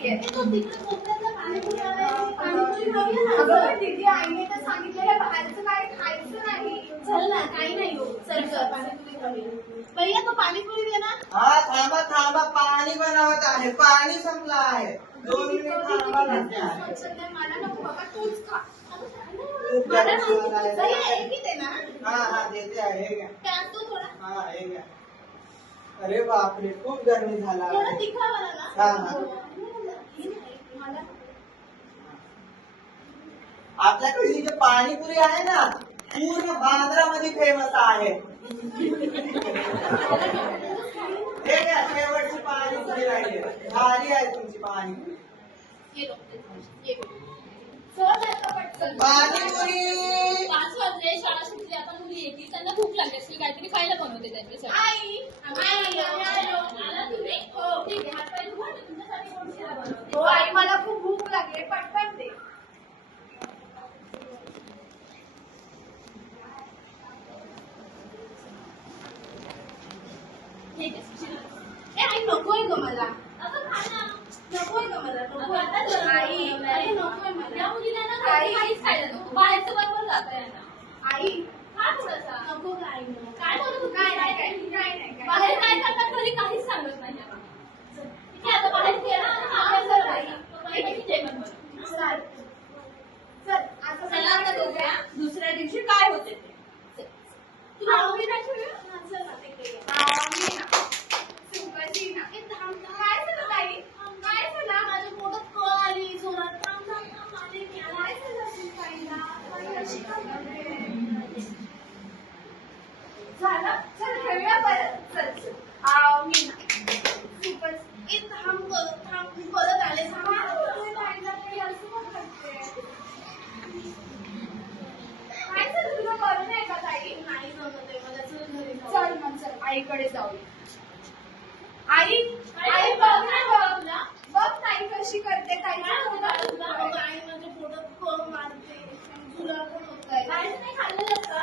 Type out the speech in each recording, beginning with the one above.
ठीक आहे. तू तिकडे कोपऱ्यातलं पाणीपुरी आणायची, पाणीपुरी खाऊया ना. अगं दीदी, आईने तर सांगितलेलं बाहेरचं काय खायचं नाही. चल ना, काही नाही हो. चल चल, पाणीपुरी खाऊया. भैया तो पाणीपुरी दे ना. हा थांबा थांबा, पाणी बनवत आहे. पाणी संपलं आहे. 2 मिनिट थांबा लागते आहे. मला नको बाबा, तूच खा. हा हा देते आहे. हे घ्या. हा हे घ्या. अरे बापरे, खूप गरमी झाला. हा हा. आपल्याकडे जी पाणीपुरी आहे ना, पूर्ण बांद्रामध्ये फेमस आहे. हे घ्या, शेवटची पाणीपुरी राहिली. भारी आहे तुमची पाणीपुरी. पाणीपुरी 5 वाजले, शाळा सुटली, आता मुली येतील, त्यांना भूक लागली असेल, काहीतरी खायला बनवते त्यांच्यासाठी. हो आई, मला खूप भूक लागली, पटकन दे. आई नकोय ग मला. नकोय ग मला. आई नकोय मला. या मुलीला ना काहीच खायला नको, बाहेरचं बरोबर जातं यांना. आई हा थोडासा नको ग आई. काय बोलत होती? काय बाहेर काय करतात घरी काहीच सांगत नाही. ठीक आहे, आता बाहेर गेला आणि जेवण बनव. चला आता बघूया दुसऱ्या दिवशी काय होते ते. तुला आवडी नाही ठेवूया. काय झालं ताई? काय झालं? माझ्या पोटात कळ आली जोरात. काय झालं ताईला? झालं? चल खेळूया परत. चल चल. मीना खूपच थांब परत आले. काय झालं तुला? बरं नाही का ताई? नाही जमत आहे मला. चल घरी जाऊ. चल मग चल आईकडे जाऊया. आई आई बघ ना, बघ ताई कशी करते. ताई माझ्या पोटात कळ मारते. तुला पण होत आहे. नाही खाल्लेलं का?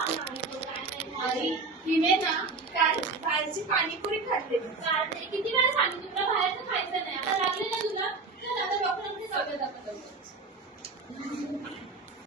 आई तिने ना काल बाहेरची पाणीपुरी खाल्ली. किती वेळा सांगितलं तुला बाहेरचं खायचं नाही. आता लागले ना तुला, तर आता डॉक्टरांकडे जाऊया आपण.